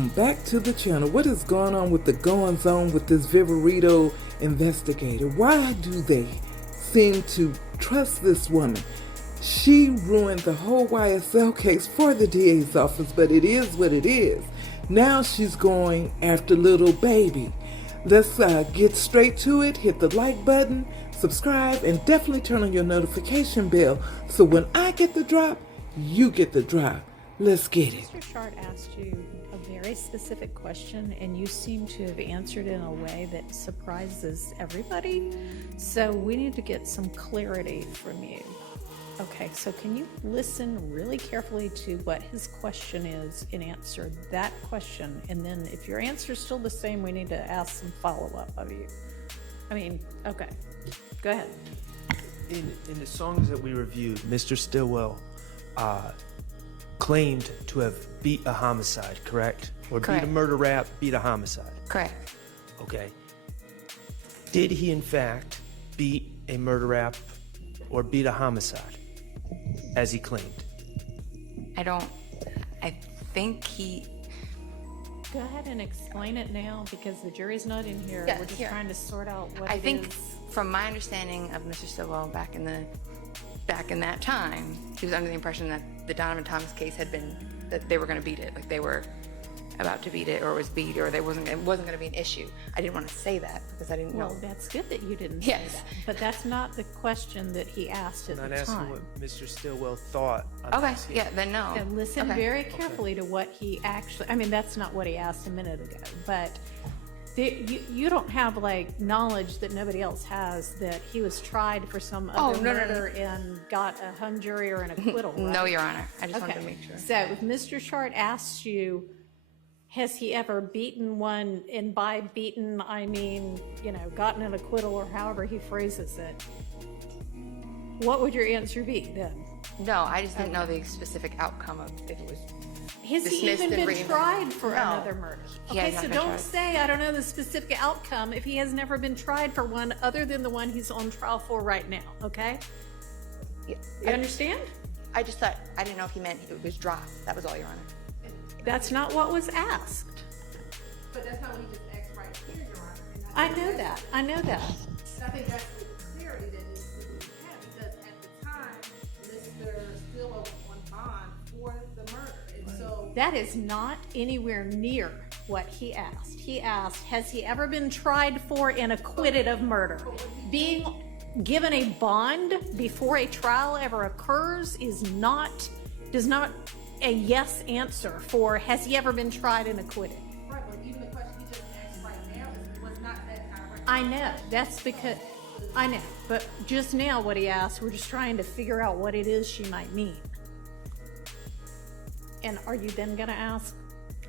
welcome back to the channel. What is going on with the goings on with this Viverito investigator? Why do they seem to trust this woman? She ruined the whole YSL case for the DA's office, but it is what it is. Now she's going after little baby. Let's get straight to it. Hit the like button, subscribe, and definitely turn on your notification bell so when I get the drop, you get the drop. Let's get it. Mr. Shart asked you a very specific question, and you seem to have answered in a way that surprises everybody. So we need to get some clarity from you. Okay, so can you listen really carefully to what his question is and answer that question? And then if your answer is still the same, we need to ask some follow-up of you. Okay, go ahead. In the songs that we reviewed, Mr. Stillwell claimed to have beat a homicide, correct? Or Correct. beat a murder rap, beat a homicide. Correct. Okay. Did he in fact beat a murder rap or beat a homicide, as he claimed? I think he... Go ahead and explain it now, because the jury's not in here. Yeah, We're just here. trying to sort out what I it think is. from my understanding of Mr. Stillwell back in that time, he was under the impression that the Donovan Thomas case had been, that they were going to beat it, like they were about to beat it, or it was beat, or it wasn't going to be an issue. I didn't want to say that because I didn't know. Well, that's good that you didn't Yes. say that. But that's not the question that he asked at I'm not the asking time. what Mr. Stillwell thought. Okay, yeah, then no. And listen Okay. very carefully to what he actually, that's not what he asked a minute ago, but you don't have like knowledge that nobody else has that he was tried for some other no. murder and got a hung jury or an acquittal, right? No, Your Honor. I just wanted to make sure. So if Mr. Shart asks you, has he ever beaten one, and by beaten, I mean, gotten an acquittal or however he phrases it, what would your answer be then? No, I just didn't know the specific outcome of if it was. Has he Dismissed even and been tried for No. another murder? He Okay, has not so been don't tried. say, I don't know the specific outcome if he has never been tried for one other than the one he's on trial for right now, okay? Yeah, You understand? I just thought, I didn't know if he meant it was dropped. That was all, Your Honor. That's not what was asked. But that's not what he just asked right here, Your Honor. And I know that. I know that. And I think that's the clarity that needs to be had, because at the time, Mr. Stillwell was on bond for the murder. And so That is not anywhere near what he asked. He asked, has he ever been tried for and acquitted of murder? Being given a bond before a trial ever occurs does not a yes answer for has he ever been tried and acquitted. right, but even the question he just asked right now was not that direct. I know, that's because, I know, but just now what he asked, we're just trying to figure out what it is she might mean. And are you then gonna ask?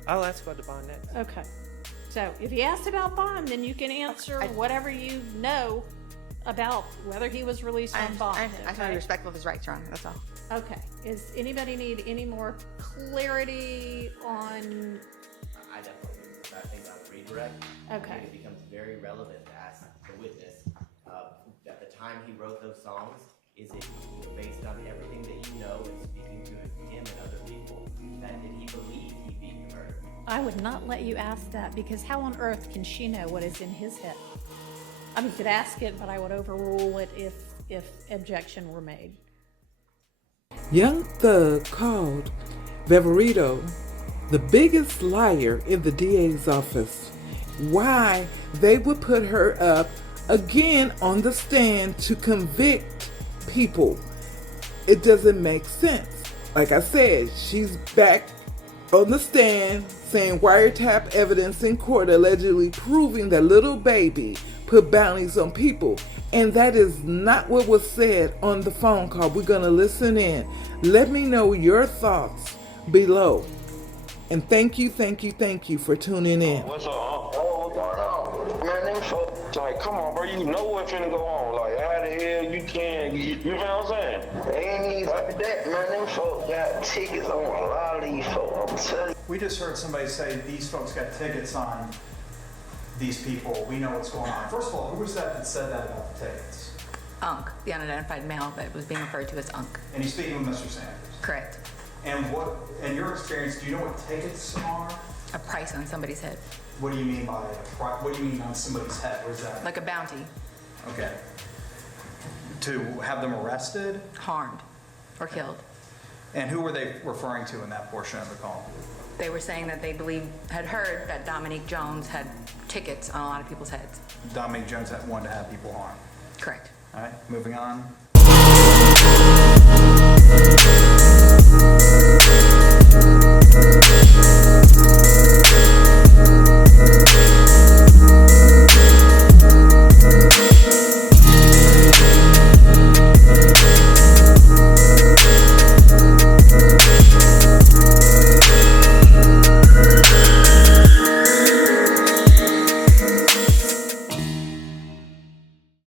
I'll ask about the bond next. Okay, so if he asked about bond, then you can answer whatever you know about whether he was released on bond. I just want to be respectful of his rights, Your Honor. That's all. Okay, is anybody need any more clarity on, I definitely do. I think on redirect, Okay. it becomes very relevant to ask the witness at the time he wrote those songs, is it based on everything that you know and speaking to him and other people, that did he believe he beat the murder? I would not let you ask that, because how on earth can she know what is in his head? You could ask it, but I would overrule it if objection were made. Young Thug called Viverito the biggest liar in the DA's office. Why they would put her up again on the stand to convict people. It doesn't make sense. Like I said, she's back on the stand saying wiretap evidence in court allegedly proving that little baby put bounties on people. And that is not what was said on the phone call. We're going to listen in. Let me know your thoughts below. And thank you for tuning in. What's up? Oh, man, them folks, like, come on, bro, you know what's finna go on. Like, how the hell you can, you know what I'm saying? They ain't even like that, man. Them folks got tickets on a lot of these folks. I'm telling you. We just heard somebody say these folks got tickets on these people. We know what's going on. First of all, who was that said that about the tickets? Unk, the unidentified male that was being referred to as Unk. And he's speaking with Mr. Sanders. Correct. And what, in your experience, do you know what tickets are? a price on somebody's head, What do you mean by what do you mean on somebody's head? Where's that? like a bounty, Okay. To have them arrested? harmed, or killed. And who were they referring to in that portion of the call? They were saying that they had heard that Dominique Jones had tickets on a lot of people's heads. Dominique Jones had wanted to have people harmed. Correct. All right, moving on.